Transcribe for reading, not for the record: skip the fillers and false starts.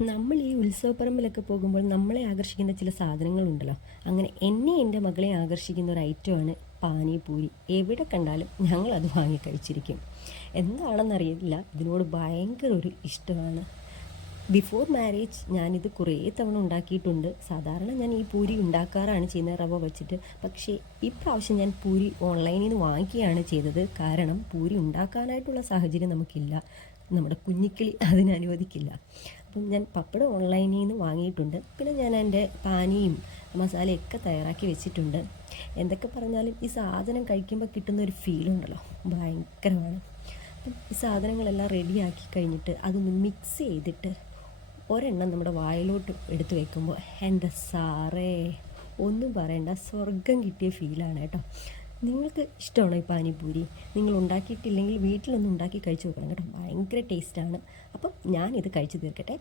നമ്മൾ ഈ ഉത്സവപ്പറമ്പിലൊക്കെ പോകുമ്പോൾ നമ്മളെ ആകർഷിക്കുന്ന ചില സാധനങ്ങളുണ്ടല്ലോ. അങ്ങനെ എന്നെ എൻ്റെ മകളെ ആകർഷിക്കുന്ന ഒരു ഐറ്റമാണ് പാനിപൂരി. എവിടെ കണ്ടാലും ഞങ്ങളത് വാങ്ങി കഴിച്ചിരിക്കും. എന്താണെന്നറിയില്ല, ഇതിനോട് ഭയങ്കര ഒരു ഇഷ്ടമാണ്. ബിഫോർ മാരേജ് ഞാനിത് കുറേ തവണ ഉണ്ടാക്കിയിട്ടുണ്ട്. സാധാരണ ഞാൻ ഈ പൂരി ഉണ്ടാക്കാറാണ് ചെയ്യുന്നത് റവ വെച്ചിട്ട്. പക്ഷേ ഇപ്രാവശ്യം ഞാൻ പൂരി ഓൺലൈനിൽ നിന്ന് വാങ്ങിക്കുകയാണ് ചെയ്തത്. കാരണം പൂരി ഉണ്ടാക്കാനായിട്ടുള്ള സാഹചര്യം നമുക്കില്ല, നമ്മുടെ കുഞ്ഞിക്കിളി അതിനനുവദിക്കില്ല. അപ്പം ഞാൻ പപ്പടം ഓൺലൈനിൽ നിന്ന് വാങ്ങിയിട്ടുണ്ട്. പിന്നെ ഞാൻ എൻ്റെ പാനിയും മസാലയൊക്കെ തയ്യാറാക്കി വെച്ചിട്ടുണ്ട്. എന്തൊക്കെ പറഞ്ഞാലും ഈ സാധനം കഴിക്കുമ്പോൾ കിട്ടുന്ന ഒരു ഫീലുണ്ടല്ലോ, ഭയങ്കരമാണ്. അപ്പം ഈ സാധനങ്ങളെല്ലാം റെഡിയാക്കി കഴിഞ്ഞിട്ട് അതൊന്ന് മിക്സ് ചെയ്തിട്ട് ഒരെണ്ണം നമ്മുടെ വായിലോട്ട് എടുത്ത് വെക്കുമ്പോൾ എൻ്റെ സാറേ ഒന്നും പറയണ്ട, സ്വർഗം കിട്ടിയ ഫീലാണ് കേട്ടോ. നിങ്ങൾക്ക് ഇഷ്ടമാണോ ഈ പാനിപൂരി? നിങ്ങൾ ഉണ്ടാക്കിയിട്ടില്ലെങ്കിൽ വീട്ടിലൊന്നും ഉണ്ടാക്കി കഴിച്ച് നോക്കണം കേട്ടോ, ഭയങ്കര ടേസ്റ്റാണ്. അപ്പം ഞാനിത് കഴിച്ച് തീർക്കട്ടെ.